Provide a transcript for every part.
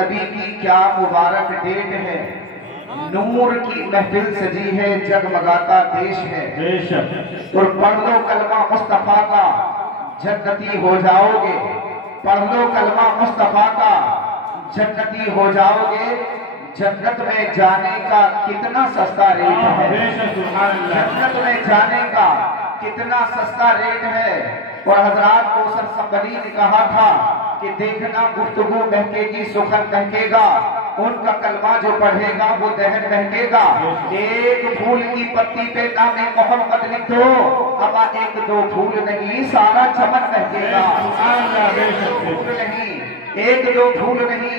नबी की क्या मुबारक डेट है, नूर की महफिल सजी है, जगमगाता देश है। और पढ़ लो कलमा मुस्तफा का, जन्नती हो जाओगे। पढ़ लो कलमा मुस्तफा का, जन्नती हो जाओगे। जन्नत में जाने का कितना सस्ता रेट है, जन्नत में जाने का कितना सस्ता रेट है। और हजरात कौसर संबली ने कहा था कि देखना गुफ्तगू महकेगी, सुखन महकेगा, उनका कलमा जो पढ़ेगा वो दहन महकेगा। एक फूल की पत्ती पे नामे मोहम्मद लिख दो, अब एक दो फूल नहीं सारा चमन महकेगा। फूल नहीं, एक दो फूल नहीं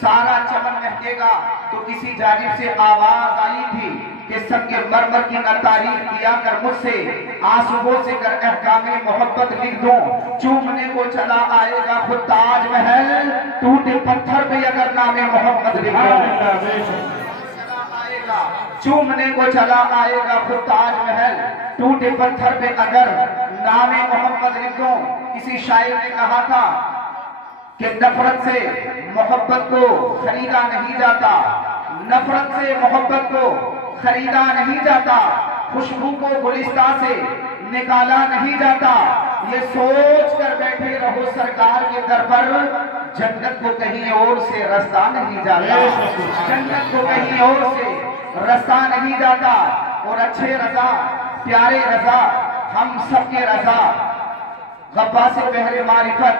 सारा चमन महकेगा। तो किसी जानिब से आवाज आई थी कि संगे मरमर की न तारीफ किया कर मुझसे, आंसुओं से कर अहकामे मोहब्बत लिख दो। चूमने को चला आएगा खुद ताजमहल, टूटे पत्थर पे अगर नामे मोहम्मद लिख दो। चूमने को चला आएगा खुद ताजमहल, टूटे पत्थर पे अगर नामे मोहम्मद लिख दो। किसी शायर ने कहा था कि नफरत से मोहब्बत को खरीदा नहीं जाता, नफरत से मोहब्बत को खरीदा नहीं जाता, खुशबू को गुलिस्ता से निकाला नहीं जाता। ये सोच कर बैठे रहो सरकार के दर पर, जन्नत को कहीं और से रास्ता नहीं जाता, जन्नत को कहीं और से रास्ता नहीं जाता। और अच्छे रजा, प्यारे रजा, हम सबके रजा, गब्बास बहरे मारिफत,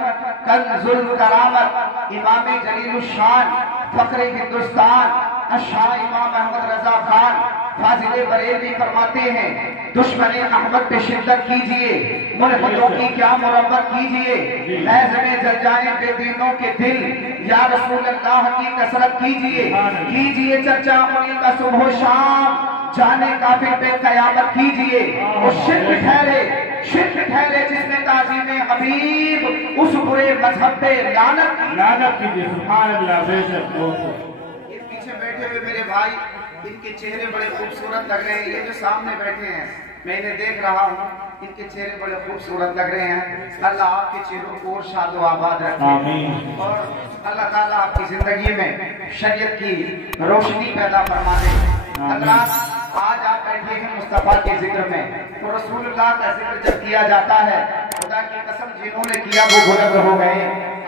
कंजुल करामत, इमाम जलीलुल शान, फखरे हिंदुस्तान, अशाह इमाम अहमद रजा खान फाजिले बरेलवी फरमाते हैं, दुश्मने अहमद पे शिद्दत कीजिए, मुल्हिदों की क्या मुरब्बत कीजिए, ऐज़मे जल जाए बेदीनों के दिल, या रसूल अल्लाह की कसरत कीजिए, कीजिए चर्चा उन्हीं का सुबह शाम, जाने काफिर पे कयामत कीजिए। और शिर्क ठहरे जिसमें ताज़ीम हबीब, उस बुरे मजहब पे लानत कीजिए। सुभान अल्लाह। बेशक पीछे बैठे हुए मेरे भाई, इनके चेहरे बड़े खूबसूरत लग रहे हैं। ये जो सामने बैठे हैं मैं इन्हें देख रहा हूँ, इनके चेहरे बड़े खूबसूरत लग रहे हैं। अल्लाह आपके चेहरों को और शादो आबाद रखे और अल्लाह ताला आपकी जिंदगी में शरीयत की रोशनी पैदा फरमा दे। अल्लाह आज आप बैठे हैं मुस्तफा के जिक्र में, तो रसूलुल्लाह का जिक्र जब किया जाता है, खुदा की कसम जिन्होंने किया वो बुलंद हो गए।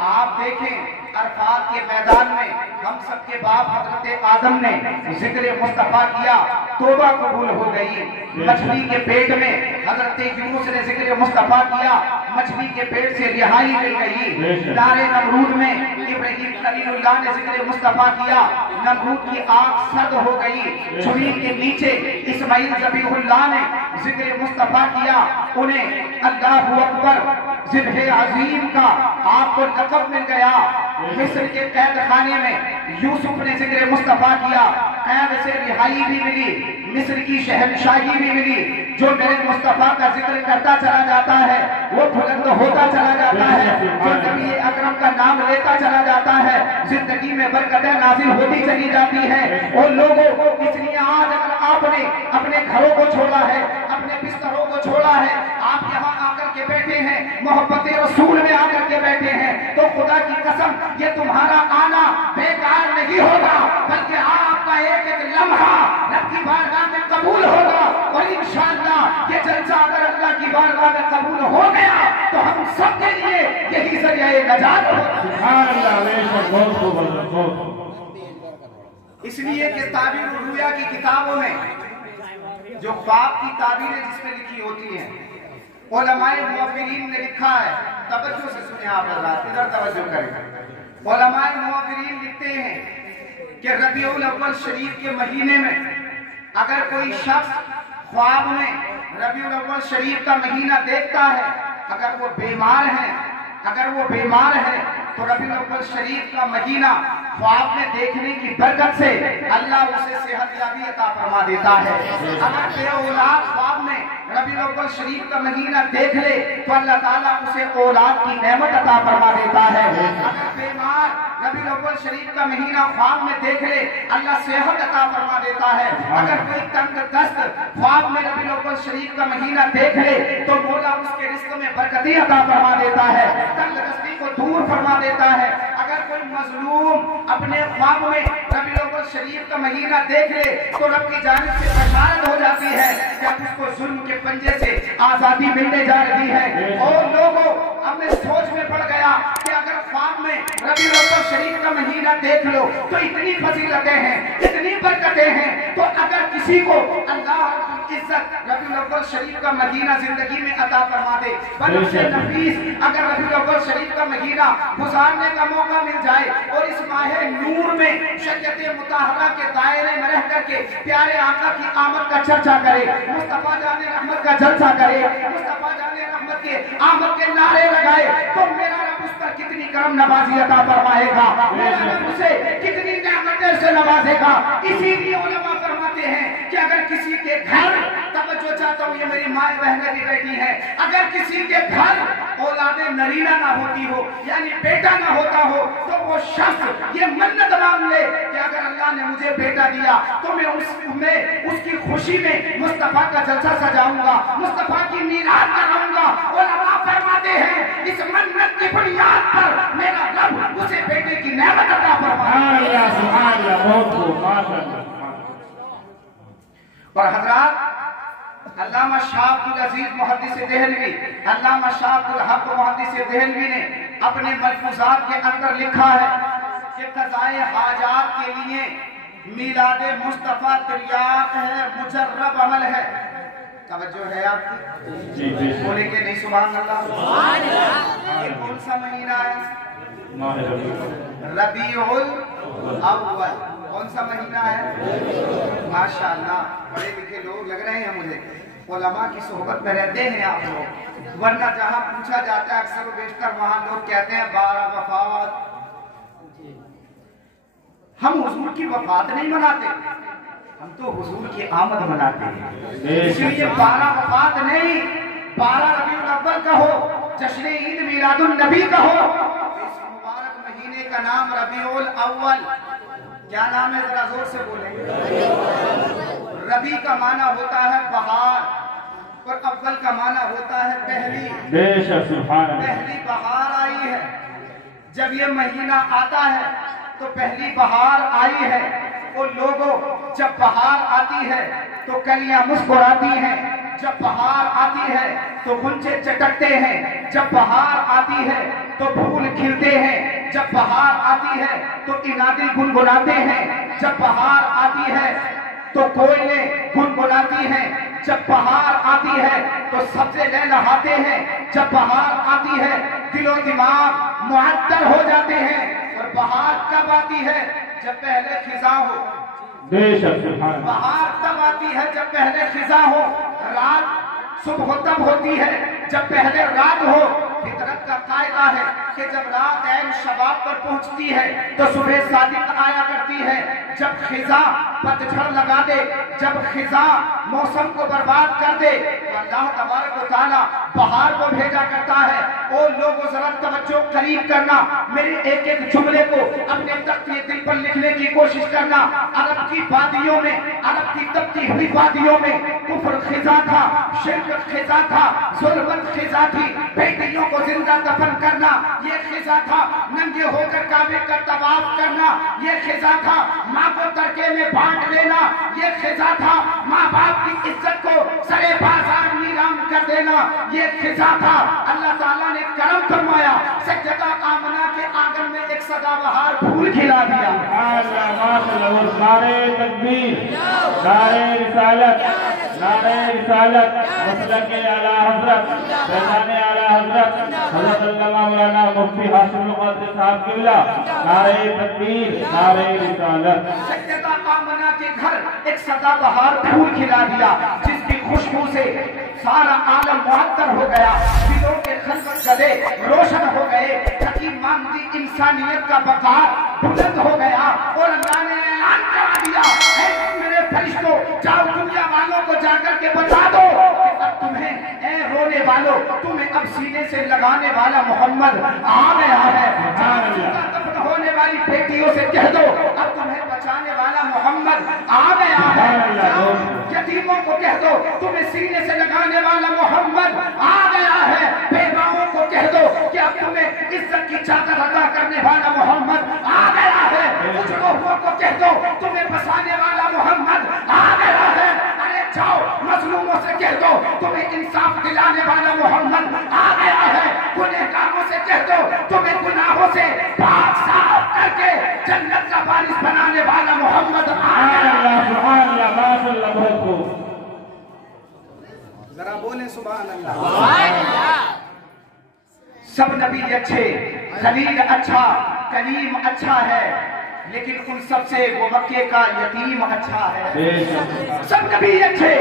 आप देखें अरफात के मैदान में हम सबके बाप हजरत आदम ने जिक्र मुस्तफा किया, तौबा कबूल हो गई। मछली के पेट में हजरत यूनुस ने जिक्र मुस्तफा किया, मछली के पेट से रिहाई मिल गई। नारे नमरूद में इब्राहिम खलीलुल्लाह ने जिक्र मुस्तफा किया, नमरूद की आंख सर्द हो गई। छुरी के नीचे इस्माइल ज़बीहुल्लाह ने जिक्र मुस्तफा किया, उन्हें अल्लाहु अकबर ज़िब्हे अज़ीम का आपको लक़ब मिल गया। मिस्र के कैद खाने में यूसुफ ने जिक्र मुस्तफा किया, कैद से रिहाई भी मिली, मिस्र की शहनशाही भी मिली। जो मेरे मुस्तफा का जिक्र करता चला जाता है वो बुलंद होता चला जाता है, जो नबी अकरम का नाम लेता चला जाता है जिंदगी में बरकतें नाज़िल होती चली जाती है। उन लोगों को इसलिए आज अगर आपने अपने घरों को छोड़ा है, अपने बिस्तरों को छोड़ा है, आप यहाँ आकर के बैठे हैं, मोहब्बत रसूल में आकर के बैठे हैं, तो खुदा की कसम ये तुम्हारा आना बेकार नहीं होगा, बल्कि आपका एक एक लम्हा रब की बारगाह में कबूल होगा। और इंशाअल्लाह ये जलसा अगर अल्लाह की बारगाह में कबूल हो गया तो हम सब के लिए यही ज़रिया नजात होगा। सुभान अल्लाह। इसलिए कि ताबीर रुया की किताबों में जो ख्वाब की ताबीरें जिसमें लिखी होती हैं, उलमाए मुअव्विलीन ने लिखा है, तवज्जो से सुनिए आप हज़रात, इधर तवज्जो करें। उलमाए मुअव्विलीन लिखते हैं कि रबीउल अव्वल शरीफ के महीने में अगर कोई शख्स ख्वाब में रबीउल अव्वल शरीफ का महीना देखता है, अगर वो बीमार है तो रबीउल अव्वल शरीफ का महीना ख्वाब में देखने की बरकत से अल्लाह उसे सेहतयाबी अता फरमा देता है। अगर बेऔलाद ख्वाब में रबीउल अव्वल शरीफ का महीना देख ले तो अल्लाह ताला उसे औलाद की नेमत अता फरमा देता है। अगर बीमार रबीउल अव्वल शरीफ का महीना ख्वाब में देख ले, अल्लाह सेहत अता फरमा देता है। अगर कोई तंग दस्त ख्वाब में रबीउल अव्वल शरीफ का महीना देख ले तो मौला उसके रिस्क में बरकती अता फरमा देता है, तंगदस्ती को दूर फरमा देता है। अगर कोई मजलूम अपने ख्वाब में रबीउल अव्वल शरीफ का महीना देख ले तो रब की जानिब से बशारत हो जाती है कि अब उसको जुल्म के पंजे से आजादी मिलने जा रही है। और लोगों, अब मैं सोच में पड़ गया कि अगर ख्वाब में रबीउल अव्वल शरीफ का महीना देख लो तो इतनी फजीलतें हैं, इतनी बरकतें हैं, तो अगर किसी को अल्लाह की इज्जत रबीउल अव्वल शरीफ का महीना जिंदगी में अता फरमा दे, बनफ़े नफीस अगर रबीउल अव्वल शरीफ का महीना गुजारने का मौका मिल जाए और इस माहे नूर में शरीयत मुताहरा के दायरे में रह करके प्यारे आका की आमद का चर्चा करे, मुस्तफा जाने रहमत का जलसा करे, मुस्तफा जाने रहमत के आमद के नारे लगाए, तो मेरा रब उस पर कितनी करम नवाजी अता फरमाएगा, मेरा रब उसे कितनी नेमतें से नवाजेगा। इसीलिए उलमा फरमाते हैं कि अगर किसी के घर, तवज्जो चाहता हूँ, ये मेरी माँ बहनें भी बैठी हैं, अगर किसी के घर औलादे नरीना ना होती हो यानी बेटा ना होता हो तो वो शख्स ये मन्नत मांग ले कि अगर अल्लाह ने मुझे बेटा दिया तो मैं उसकी खुशी में मुस्तफा का जलसा सजाऊंगा, मुस्तफा की मीराद कराऊंगा। और अल्लाह फरमाते हैं इस मन्नत की बुनियाद पर मेरा रब उसे बेटे की नेमत अता फरमाएगा। सुभान अल्लाह, बहुत खूब, माशाअल्लाह। और हजरात, अल्लामा शाह अब्दुल अजीज मुहद्दिस देहलवी, अल्लामा शाह अब्दुल हक मुहद्दिस देहलवी ने अपने मलफूजात के अंदर लिखा है कि क़ज़ाए हाजात के लिए मीलाद मुस्तफ़ा तिर्याक है, मुजर्रब अमल है। तवज्जो है आपकी? जी जी। बोले के नहीं सुभान अल्लाह। ये कौन सा महीना है? रबीउल अव्वल। कौन सा महीना है? माशाअल्लाह, पढ़े लिखे लोग लग रहे हैं मुझे, उलमा की सोहबत में रहते हैं आप लोग, वरना जहाँ पूछा जाता है अक्सर बेशतर वहाँ लोग कहते हैं 12 वफात। हम हुजूर की वफात नहीं मनाते, हम तो हुजूर की आमद मनाते हैं। इसलिए 12 वफात नहीं, 12 रबीउल अव्वल कहो, जश्न ईद मीलादुन नबी कहो। इस मुबारक महीने का नाम रबीउल अव्वल। क्या नाम है? जरा जोर से बोले। रबी का माना होता है बहार और अव्वल का माना होता है पहली। पहली बहार आई है। जब ये महीना आता है तो पहली बहार आई है। और लोगों, जब बहार आती है तो कलियां मुस्कुराती हैं, जब बहार आती है तो गुंजे चटकते हैं, जब बहार आती है तो फूल खिलते हैं, जब बहार आती है तो इनादी गुनगुनाते हैं, जब बहार आती है तो कोयले गुनगुनाती हैं, जब बहार आती है तो सब्ज़े लहलहाते हैं, जब बहार आती है दिलो दिमाग मुअत्तर हो जाते हैं। और बहार कब आती है? जब पहले खिजा हो। बहार तब आती है जब पहले खिजा हो। रात सुबह तब होती है जब पहले रात हो। फितरत का कायदा है कि जब रात ऐन शबाब पर पहुंचती है तो सुबह सादिक आया करती है। जब खिजा पतझड़ लगा दे, जब खिजा मौसम को बर्बाद कर दे तो अल्लाह तबारक व तआला बहार को भेजा करता है। और लोगों जरा तवज्जो करीब करना, मेरे एक एक जुमले को अपने तख्ते दिल पर लिखने की कोशिश करना। अरब की वादियों में, अरब की तपती हुई वादियों में कुफ्र खिजा था, शिर्क खिजा था, जुल्म खिजा थी, बेटियों को जिंदा दफन करना ये खिजा था, नंगे होकर काबे का तवाफ करना ये खिजा था, माँ को तरके में बांट देना ये खिजा था, माँ बाप की इज्जत को सरे बाजार नीलाम कर देना ये खिजा था। अल्लाह ताला ने करम फरमाया, सज्जदा आमना के आंगन में एक सदाबहार फूल खिला दिया। नारे तकबीर, नारे रिसालत, नारे रिसालत, मसलक आला हजरत, फैज़ान आला हजरत हज़रत अल्लामा मौलाना मुफ्ती हाशिमुल क़ादिर साहब क़िबला, नारे तकबीर, नारे रिसालत। सज्जदा आमना के घर एक सदाबहार फूल खिला दिया जिसकी खुशबू से सारा आलम मुअत्तर हो गया, दिलों के खलबत गदे रोशन हो गए, हकीम मानदी इंसानियत का बकार बुलंद हो गया। और अल्लाह ने ऐलान करा दिया, मेरे फरिश्तों जाओ दुनिया वालों को जाकर के बता दो कि अब तुम्हें ए रोने वालों, तुम्हें अब सीने से लगाने वाला मोहम्मद आ गया है। दफन होने वाली बेटियों से कह दो अब तुम्हें बचाने वाला मोहम्मद आ गया है। यतीमों को कह दो तुम्हें सीने से लगाने वाला मोहम्मद आ गया है। बेगाओं को कह दो कि अब तुम्हें इज्जत की चादर अदा करने वाला मोहम्मद आ गया है। उजड़ों को कह दो तुम्हें बसाने वाला मोहम्मद आ गया है। अरे जाओ मजलूमों से कह दो तुम्हें इंसाफ दिलाने वाला मोहम्मद आ गया है। गुनहगारों से कह दो तुम्हें गुनाहों से पाक साफ करके जन्नत का वारिस बनाने वाला मोहम्मद आ गया। जरा बोले सुभान अल्लाह। सब नबी अच्छे, खलील अच्छा, कलीम अच्छा है, लेकिन उन सबसे वो मक्के का यतीम अच्छा है। सब नबी अच्छे,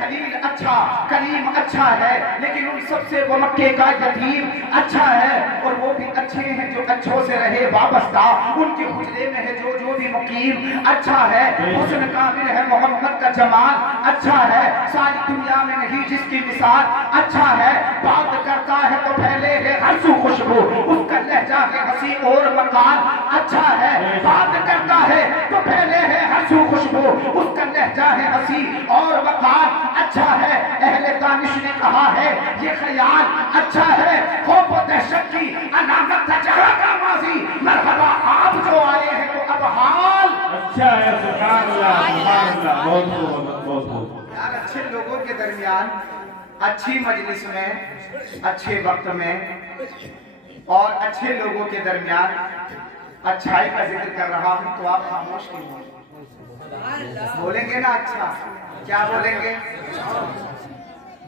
खलील अच्छा, कलीम अच्छा है, लेकिन उन सबसे वो मक्के का यतीम अच्छा है। और वो भी अच्छे हैं जो अच्छों से रहे वाबस्ता, उनके हुजरे में है जो भी मुकीम अच्छा है। हुस्न कामिल है मोहम्मद का जमाल अच्छा है, सारी दुनिया में नहीं जिसकी मिसाल अच्छा है। बात करता है तो फैले है हंसू खुशबू, उसका लहजा है हंसी और मकान अच्छा है। बात करता है तो फैले है हंसू खुशबू, उसका लहजा है हंसी और मकान अच्छा है। अहले दानिश ने कहा है ये ख्याल अच्छा है, खौफ और दहशत की अलामत था जहां का माजी, मरहबा आप जो आए हैं तो अब हाल अच्छा है। सुभान अल्लाह, सुभान अल्लाह। बहुत यार अच्छे लोगों के दरमियान, अच्छी मजलिस में, अच्छे वक्त में और अच्छे लोगों के दरमियान अच्छाई का जिक्र कर रहा हूं तो आप खामोश क्यों बोलेंगे ना? अच्छा क्या बोलेंगे?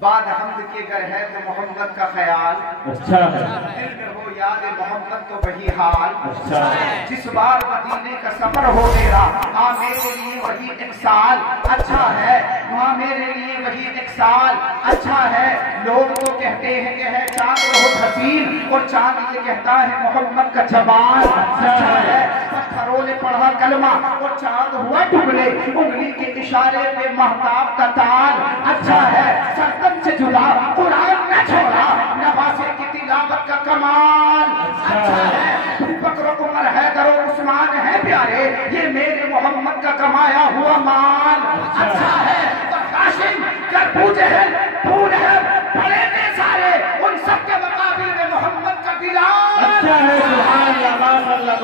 बाद हमद के गर है तो मोहम्मद का ख्याल अच्छा है, दिल में हो याद मोहम्मद तो वही हाल अच्छा है। जिस बार मदीने का सफर हो मेरा, हाँ मेरे लिए वही एक साल अच्छा है, हाँ मेरे लिए वही एक साल अच्छा है। लोग तो कहते हैं कि है चांद बहुत हसीन, और चांद ये कहता है मोहम्मद का जमाल अच्छा है। पत्थरों ने पढ़ा कलमा और चांद हुआ टुकड़े, उंगली के इशारे पे महताब का ताल अच्छा है। सरकत से जुड़ा कुरान न छोड़ा, नवासे की तिलावत का कमाल अच्छा है। बकर उमर हैदर और उस्मान है प्यारे, ये मेरे मोहम्मद का कमाया हुआ माल अच्छा है। और काशिम कर पूजे बड़े थे सारे, उन सब के मुकाबले में मोहम्मद का बिलाल अच्छा है। सुभान अल्लाह।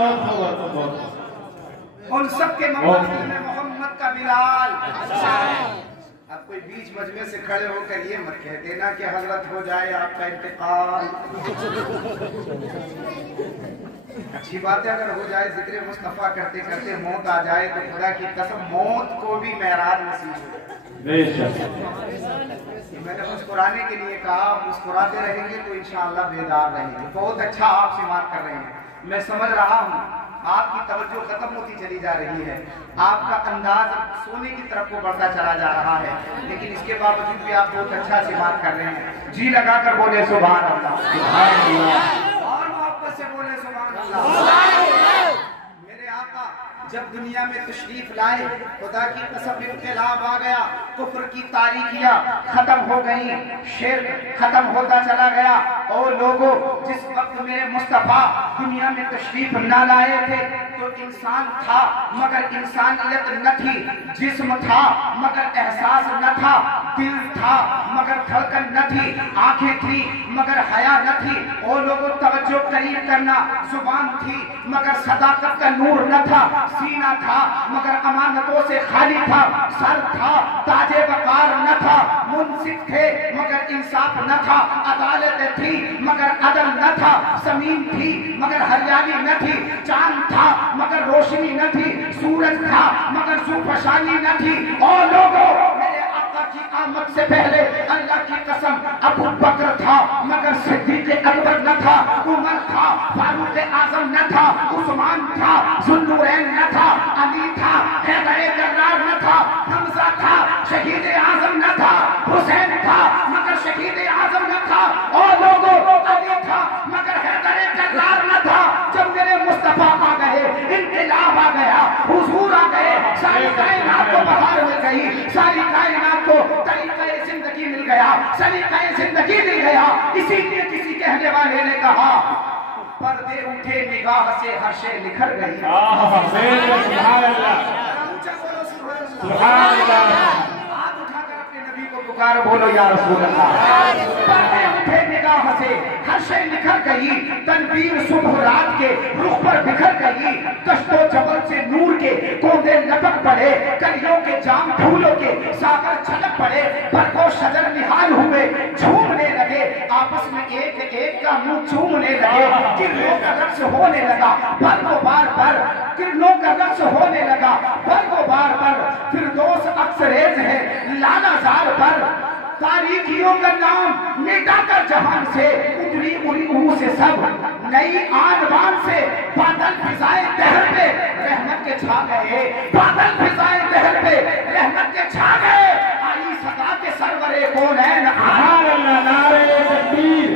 उन सब के मुकाबले में मोहम्मद का बिलाल अच्छा है। अब कोई बीच मजमे से खड़े होकर ये मत कह देना कि हजरत हो जाए आपका इंतकाल। अच्छी बात है अगर हो जाए, जिक्र मुस्तफा करते करते मौत आ जाए तो खुदा की कसम मौत को भी मेराज नसीब हो। मैंने मुस्कुराने के लिए कहा, मुस्कुराते रहेंगे तो इंशाअल्लाह बेदार रहेंगे। बहुत अच्छा आप समाप्त कर रहे हैं, मैं समझ रहा हूँ आपकी तवज्जो खत्म होती चली जा रही है, आपका अंदाज सोने की तरफ को बढ़ता चला जा रहा है, लेकिन इसके बावजूद भी आप बहुत अच्छा से बात कर रहे हैं। जी लगाकर बोले सुभान अल्लाह, और मोहब्बत से बोले सुभान अल्लाह। मेरे आका जब दुनिया में तशरीफ लाए, खुदा की कसम इनकलाब आ गया, कुफ्र की तारीखियां खत्म हो गई, शिर्क खत्म होता चला गया। और लोगों जिस वक्त मेरे मुस्तफा दुनिया में तशरीफ न लाए थे तो इंसान था मगर इंसानियत न थी, जिस्म था मगर एहसास न था, दिल था मगर धड़कन न थी, आंखें थी मगर हया न थी। और लोगों तवज्जो करीब करना, जुबान थी मगर सदाकत का नूर न था, सीना था मगर अमानतों से खाली था, सर था ताजे वकार न था, मुंसिफ थे मगर इंसाफ न था, अदालत थी मगर अदल न था, जमीन थी मगर हरियाली न थी, चांद था मगर रोशनी न थी, सूरज था मगर सुफशानी न थी। और लोगों मेरे आका की आमद से पहले अल्लाह की कसम अबू बकर था मगर सिद्दीक़ अकबर न था, उमर था फारूक आजम न था, उस्मान था जुन्नूरैन न था, अली था हैदर जर्रार न था, हमजा था शहीद आजम न था, हुसैन था मगर शहीद आजम न था। और लोगों अली था मगर हैदर जर्रार न था। जब मेरे मुस्तफा आ गए, इनकलाब आ गया, हुजूर आ गए, सारी कायनात को बहार मिल गई, सारी कायनात को तरीक़े जिंदगी मिल गया, सलीक़े जिंदगी मिल गया। इसीलिए किसी कहने वाले ने कहा पर्दे उठे निगाह से हर शे निखर गई। सुभान अल्लाह, सुभान अल्लाह। پکار بولو یا رسول اللہ. پردے اٹھے نگاہ سے ہر شے نکھر گئی, تنویر صبح رات کے رخ پر بکھر گئی, کشت و جبل سے نور کے کوندے لپک پڑے, کلیوں کے جام پھولوں کے ساگر چھلک پڑے, برگ و شجر نہال ہوئے جھومنے لگے, آپس میں ایک ایک کا منہ چومنے لگے, کرنوں کا رقص ہونے لگا برگ و بار پر, کرنوں کا رقص ہونے لگا برگ و بار پر, فردوس اکثریز ہے لالا زار پر, تاریخیوں کا نام مٹا کر جہان سے, اتری اڑی سے سب نئی آن بان سے, بادل فضائے دہر پہ رحمت کے چھا گئے, بادل فضائے دہر پہ رحمت کے چھا گئے, آئی صدا کے سرورے کونین. سبحان اللہ. نعرہ تکبیر,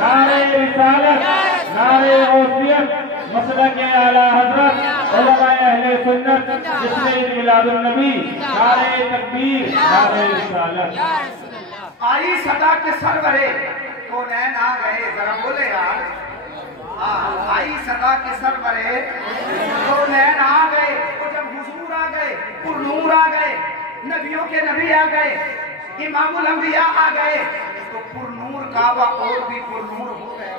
نعرہ رسالت, نعرہ غوثیت, مسلک اعلیٰ حضرت علماء اہل سنت جشن عید میلاد النبی. نعرہ تکبیر, نعرہ رسالت. آئی صدا کے سرورے کونین آ گئے, ذرا بولے یار. آئی صدا کے سرورے کونین آ گئے, اور جب حضور آ گئے, پر نور آ گئے, نبیوں کے نبی آ گئے, امام الانبیاء آ گئے, تو پر نور کعبہ اور بھی پر نور ہو گیا.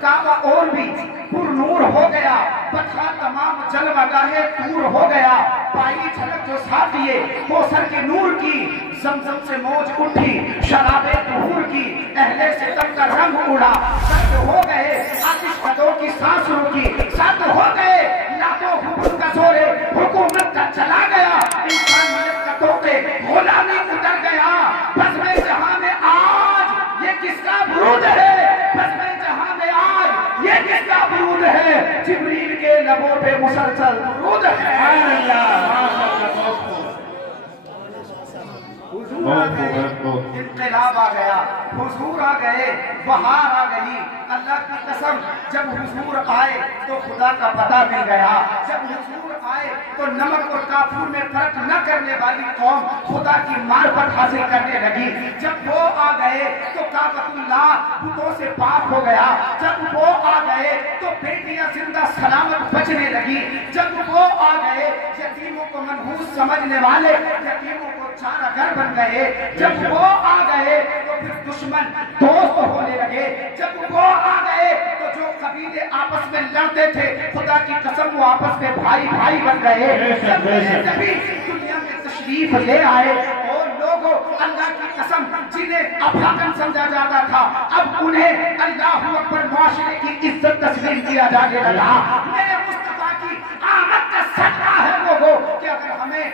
کعبہ اور بھی پر نور ہو گیا, پتھرا تمام جلوہ گاہے طور ہو گیا, پائی جھلک جو ساتھیے کوثر کے نور کی, زمزم سے موج اٹھی شراب طہور کی, اہل ستم کا رنگ اڑا, سرد ہو گئے آتش قدوں کی سانس رکی, سرد ہو گئے لاتوں حکم کا زورے حکومت کا چلا گیا, انسان ملک کا توقع غلامی اتر گیا. بس میں جہاں میں آج یہ کس کا برود ہے, بس میں جہاں میں آج یہ کس کا برود ہے, جبریل کے لبوں پہ مسلسل درود ہے. حضور آ گئے, انقلاب آ گیا, حضور آ گئے, بہار آ گئی. اللہ کی قسم جب حضور آئے تو خدا کا پتہ مل گیا, جب حضور آئے تو نمک اور کافور میں فرق نہ کرنے والی قوم خدا کی معرفت حاصل کرنے لگی. جب وہ آ گئے تو کعبۃ اللہ بتوں سے پاک ہو گیا, جب وہ آ گئے تو بیٹیاں زندہ سلامت بچنے لگی, جب وہ آ گئے یتیموں کو منحوس سمجھنے والے یتیموں کو چارہ گر بن گئے, جب وہ آ گئے تو پھر دشمن دوست ہونے لگے, جب وہ آ گئے تو جو قبیلے آپس میں لڑتے تھے خدا کی قسم وہ آپس میں بھائی بھائی بن گئے. جب نبی دنیا میں تشریف لے آئے اور لوگوں اللہ کی قسم جنہیں افلاطن سمجھا جاتا تھا اب انہیں اللہ اکبر معاشرے کی عزت تسلیم کیا جانے لگا. میرے مصطفیٰ کی آمد کا صدقہ ہے لوگوں کہ اگر ہمیں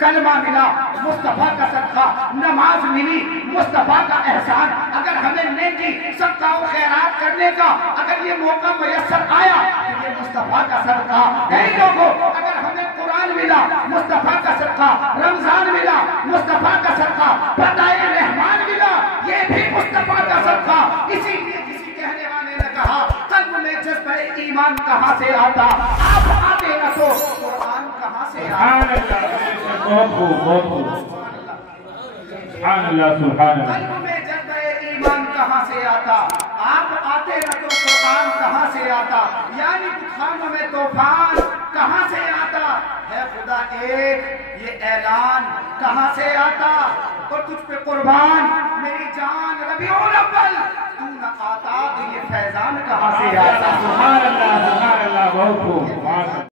کلمہ ملا مصطفیٰ کا صدقہ, نماز ملی مصطفیٰ کا احسان, اگر ہمیں نیکی صدقہ و خیرات کرنے کا اگر یہ موقع میسر آیا تو یہ مصطفیٰ کا صدقہ. نہیں لوگوں, اگر ہمیں قرآن ملا مصطفیٰ کا صدقہ, رمضان ملا مصطفیٰ کا صدقہ, فضائل رحمان ملا یہ بھی مصطفیٰ کا صدقہ. اسی لیے کسی کہنے والے نے کہا قلب میں جذبہ ایمان کہاں سے آتا, آپ آتے نہ تو قرآن کہاں سے آتا. بہت خوب, بہت خوب. سبحان اللہ, سبحان اللہ. قلب میں جذبہ ایمان کہاں سے آتا, آپ آتے نہ تو قرآن کہاں سے آتا, یعنی بتخانوں میں طوفان کہاں سے آتا ہے, خدا ایک یہ اعلان کہاں سے آتا, اور تجھ پہ قربان میری جان ربیع الاول تو نہ آتا تو یہ فیضان کہاں سے آتا. سبحان اللہ, سبحان اللہ, بہت خوب.